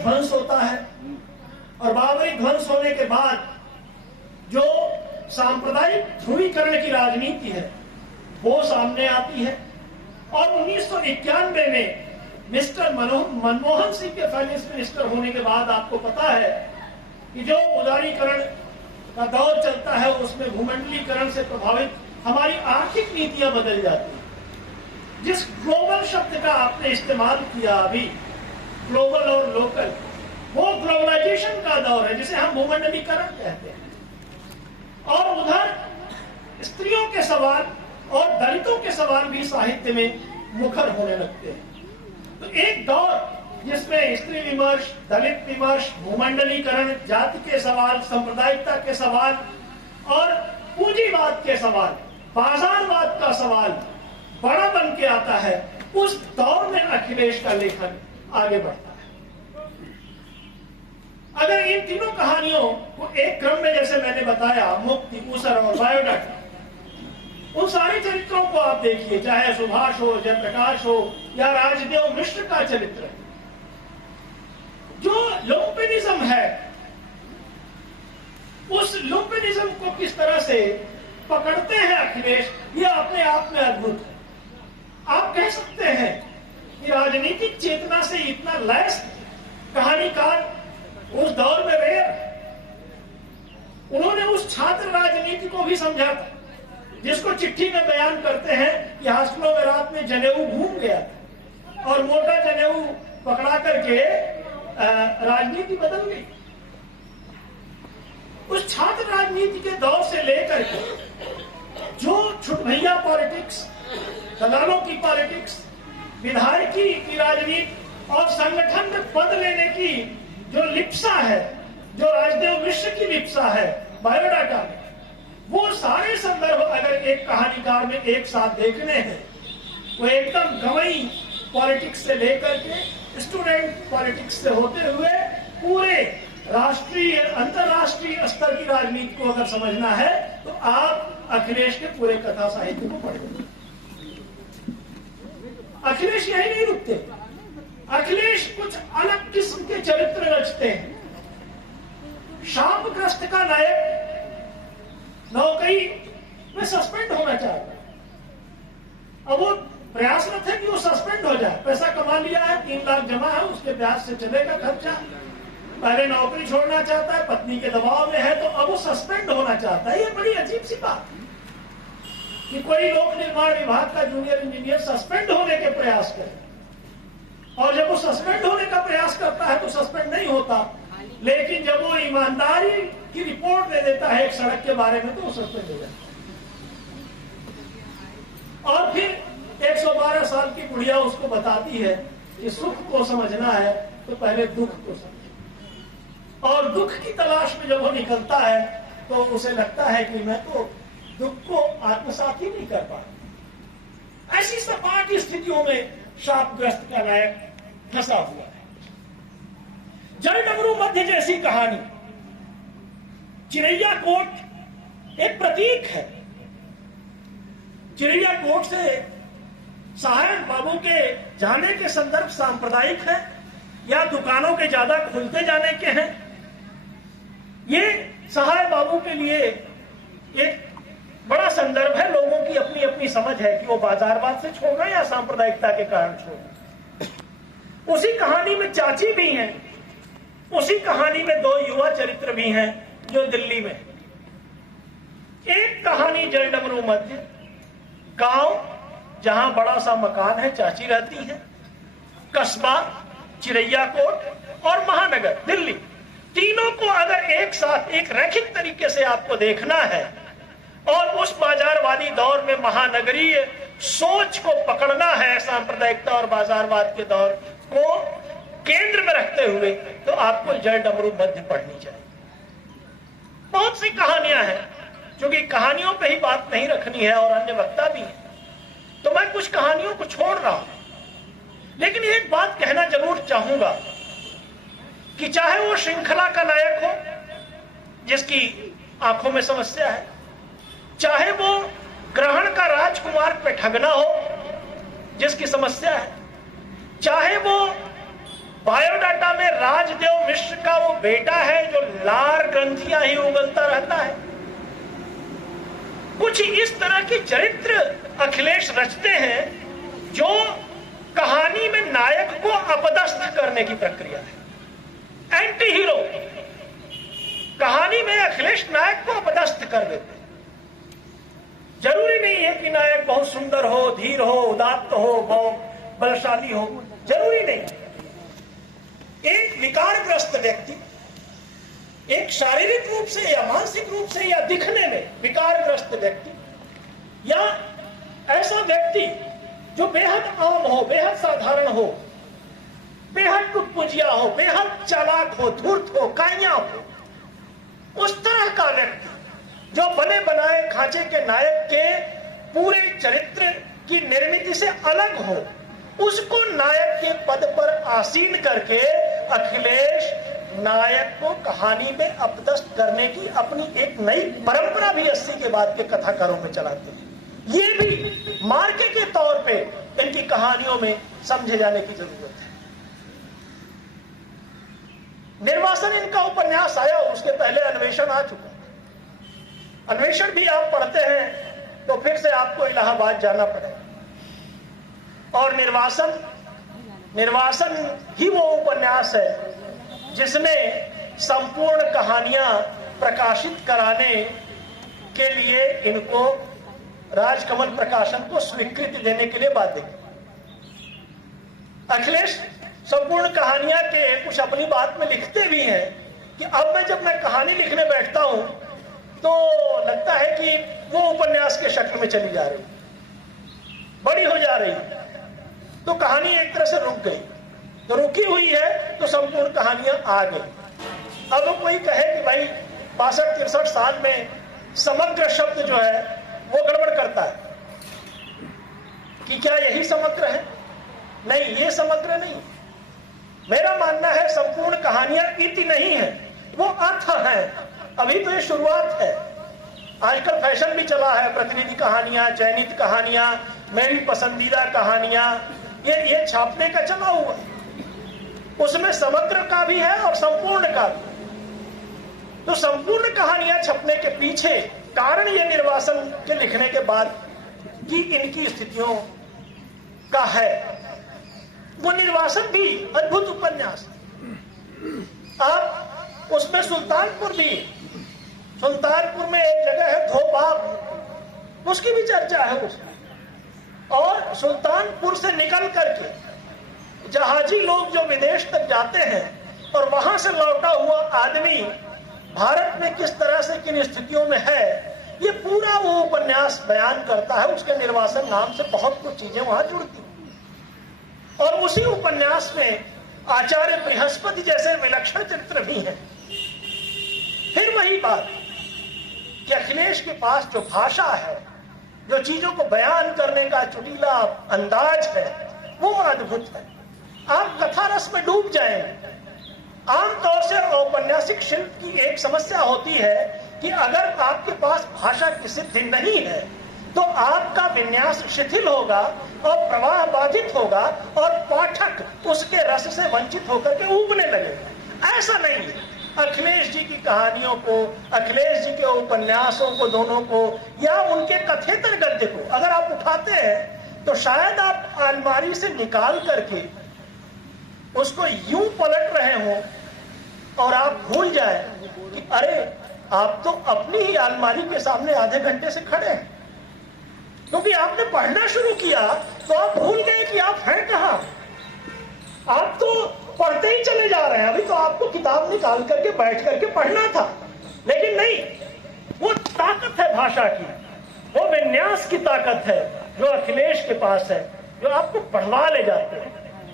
ध्वंस होता है और बाबरी ध्वंस होने के बाद जो सांप्रदायिक ध्रुवीकरण की राजनीति है वो सामने आती है। और 1991 में मिस्टर मनमोहन सिंह के फाइनेंस मिनिस्टर होने के बाद आपको पता है कि जो उदारीकरण का दौर चलता है उसमें भूमंडलीकरण से प्रभावित हमारी आर्थिक नीतियां बदल जाती हैं। जिस ग्लोबल शब्द का आपने इस्तेमाल किया अभी, ग्लोबल और लोकल, वो ग्लोबलाइजेशन का दौर है जिसे हम भूमंडलीकरण कहते हैं। और उधर स्त्रियों के सवाल और दलितों के सवाल भी साहित्य में मुखर होने लगते हैं। तो एक दौर जिसमें स्त्री विमर्श, दलित विमर्श, भूमंडलीकरण, जाति के सवाल, सांप्रदायिकता के सवाल और पूंजीवाद के सवाल, बाजारवाद का सवाल बड़ा बन के आता है, उस दौर में अखिलेश का लेखन आगे बढ़ता है। अगर इन तीनों कहानियों को एक क्रम में, जैसे मैंने बताया, मुक्ति, ऊसर और बायोडाटा, उन सारे चरित्रों को आप देखिए, चाहे सुभाष हो, जयप्रकाश हो या राजदेव मिश्र का चरित्र, जो लुम्पिनिज्म है, उस लुम्पिनिज्म को किस तरह से पकड़ते हैं अखिलेश, ये अपने आप में अद्भुत है। आप कह सकते हैं कि राजनीतिक चेतना से इतना लैस कहानीकार उस दौर में रहे। उन्होंने उस छात्र राजनीति को भी समझा था जिसको चिट्ठी में बयान करते हैं कि हॉस्टलों में रात में जनेऊ घूम गया था और मोटा जनेऊ पकड़ा करके राजनीति बदल गई। उस छात्र राजनीति के दौर से लेकर के जो छुटभैया पॉलिटिक्स, दलालों की पॉलिटिक्स, विधायकी की राजनीति और संगठन में पद लेने की जो लिप्सा है, जो राजदेव मिश्र की लिप्सा है बायोडाटा में, वो सारे संदर्भ अगर एक कहानीकार में एक साथ देखने हैं, वो एकदम गवई पॉलिटिक्स से लेकर के स्टूडेंट पॉलिटिक्स से होते हुए पूरे राष्ट्रीय, अंतरराष्ट्रीय स्तर की राजनीति को अगर समझना है तो आप अखिलेश के पूरे कथा साहित्य को पढ़ेंगे। अखिलेश यही नहीं रुकते, अखिलेश कुछ अलग किस्म के चरित्र रचते हैं। शापग्रस्त का नायक नौकरी में सस्पेंड होना चाहता है, अब वो प्रयासरत है कि वो सस्पेंड हो जाए। पैसा कमा लिया है, 3 लाख जमा है, उसके ब्याज से चलेगा खर्चा। पहले नौकरी छोड़ना चाहता है, पत्नी के दबाव में है, तो अब वो सस्पेंड होना चाहता है। ये बड़ी अजीब सी बात है कि कोई लोक निर्माण विभाग का जूनियर इंजीनियर सस्पेंड होने के प्रयास करे, और जब वो सस्पेंड होने का प्रयास करता है तो सस्पेंड नहीं होता, लेकिन जब वो ईमानदारी की रिपोर्ट दे देता है एक सड़क के बारे में तो वो सस्पेंड हो जाता है। और फिर 112 साल की बुढ़िया उसको बताती है कि सुख को समझना है तो पहले दुख को समझो, और दुख की तलाश में जब वो निकलता है तो उसे लगता है कि मैं तो दुख को आत्मसात ही नहीं कर पा। ऐसी सपाट स्थितियों में शापग्रस्त का नायक फंसा हुआ है। जलडमरू मध्य जैसी कहानी, चिरैया कोट एक प्रतीक है। चिरैया कोट से सहायक बाबू के जाने के संदर्भ सांप्रदायिक है या दुकानों के ज्यादा खुलते जाने के हैं, ये सहायक बाबू के लिए एक बड़ा संदर्भ है। लोगों की अपनी अपनी समझ है कि वो बाजारवाद से छोड़ रहे हैं या सांप्रदायिकता के कारण छोड़ रहे हैं। उसी कहानी में चाची भी हैं, उसी कहानी में 2 युवा चरित्र भी हैं जो दिल्ली में। एक कहानी जलडमरू मध्य, गांव जहां बड़ा सा मकान है, चाची रहती है, कस्बा चिरैया कोट और महानगर दिल्ली, तीनों को अगर एक साथ एक रैखिक तरीके से आपको देखना है और उस बाजारवादी दौर में महानगरीय सोच को पकड़ना है, सांप्रदायिकता और बाजारवाद के दौर को केंद्र में रखते हुए, तो आपको जलडमरू मध्य पढ़नी चाहिए। बहुत सी कहानियां हैं, क्योंकि कहानियों पे ही बात नहीं रखनी है और अन्य वक्ता भी है, तो मैं कुछ कहानियों को छोड़ रहा हूं। लेकिन एक बात कहना जरूर चाहूंगा कि चाहे वो श्रृंखला का नायक हो जिसकी आंखों में समस्या है, चाहे वो ग्रहण का राजकुमार पे ठगना हो जिसकी समस्या है, चाहे वो बायोडाटा में राजदेव मिश्र का वो बेटा है जो लार ग्रंथियां ही उगलता रहता है। कुछ इस तरह के चरित्र अखिलेश रचते हैं जो कहानी में नायक को अपदस्थ करने की प्रक्रिया है। एंटी हीरो कहानी में अखिलेश नायक को अपदस्थ कर देते हैं। जरूरी नहीं है कि नायक बहुत सुंदर हो, धीर हो, उदात्त हो, बहुत बलशाली हो, जरूरी नहीं। एक विकारग्रस्त व्यक्ति, एक शारीरिक रूप से या मानसिक रूप से या दिखने में विकारग्रस्त व्यक्ति, या ऐसा व्यक्ति जो बेहद आम हो, बेहद साधारण हो, बेहद टुटपुजिया हो, बेहद चालाक हो, धूर्त हो, काइया हो, उस तरह का व्यक्ति जो बने बनाए खांचे के नायक के पूरे चरित्र की निर्मिति से अलग हो, उसको नायक के पद पर आसीन करके अखिलेश नायक को कहानी में अपदस्थ करने की अपनी एक नई परंपरा भी 80 के बाद के कथाकारों में चलाते हैं। ये भी मार्के के तौर पे इनकी कहानियों में समझे जाने की जरूरत है। निर्वासन इनका उपन्यास आया, उसके पहले अन्वेषण आ चुका। अन्वेषण भी आप पढ़ते हैं तो फिर से आपको इलाहाबाद जाना पड़ेगा। और निर्वासन ही वो उपन्यास है जिसमें संपूर्ण कहानियां प्रकाशित कराने के लिए इनको राजकमल प्रकाशन को स्वीकृति देने के लिए बाध्य किया। अखिलेश संपूर्ण कहानियां के कुछ अपनी बात में लिखते भी हैं कि अब जब मैं कहानी लिखने बैठता हूं तो लगता है कि वो उपन्यास के शक्ल में चली जा रही, बड़ी हो जा रही, तो कहानी एक तरह से रुक गई। तो रुकी हुई है तो संपूर्ण कहानियां आ गई। अब कोई कहे कि भाई 62-63 साल में समग्र शब्द जो है वो गड़बड़ करता है, कि क्या यही समग्र है? नहीं, ये समग्र नहीं। मेरा मानना है संपूर्ण कहानियां इति नहीं है, वो अर्थ है। अभी तो ये शुरुआत है। आजकल फैशन भी चला है, प्रतिनिधि कहानियां, चयनित कहानियां, मेरी पसंदीदा कहानियां, ये छापने का चला हुआ। उसमें समग्र का भी है और संपूर्ण का भी। तो संपूर्ण कहानियां छपने के पीछे कारण ये निर्वासन के लिखने के बाद की इनकी स्थितियों का है। वो निर्वासन भी अद्भुत उपन्यास। आप उसमें सुल्तानपुर में एक जगह है धोबाब, उसकी भी चर्चा है उसमें। और सुल्तानपुर से निकल करके जहाजी लोग जो विदेश तक जाते हैं और वहां से लौटा हुआ आदमी भारत में किस तरह से किन स्थितियों में है, ये पूरा वो उपन्यास बयान करता है। उसके निर्वासन नाम से बहुत कुछ चीजें वहां जुड़ती। और उसी उपन्यास में आचार्य बृहस्पति जैसे विलक्षण चरित्र भी हैं। फिर वही बात कि अखिलेश के पास जो भाषा है, जो चीजों को बयान करने का चुटीला अंदाज है, वो अद्भुत है। आप कथा रस में डूब जाएंगे। आमतौर से औपन्यासिक शिल्प की एक समस्या होती है कि अगर आपके पास भाषा की सिद्धि नहीं है तो आपका विन्यास शिथिल होगा और प्रवाह बाधित होगा और पाठक उसके रस से वंचित होकर के ऊबने लगेगा। ऐसा नहीं है। अखिलेश जी की कहानियों को, अखिलेश जी के उपन्यासों को, दोनों को, या उनके कथेतर गद्य को अगर आप उठाते हैं तो शायद आप अलमारी से निकाल करके उसको यूं पलट रहे हो और आप भूल जाए कि अरे आप तो अपनी ही अलमारी के सामने आधे घंटे से खड़े हैं। क्योंकि आपने पढ़ना शुरू किया तो आप भूल गए कि आप हैं कहां। आप तो पढ़ते ही चले जा रहे हैं। अभी तो आपको किताब निकाल करके बैठ करके पढ़ना था, लेकिन नहीं। वो ताकत है भाषा की, वो विन्यास की ताकत है जो अखिलेश के पास है, जो आपको पढ़वा ले जाते हैं।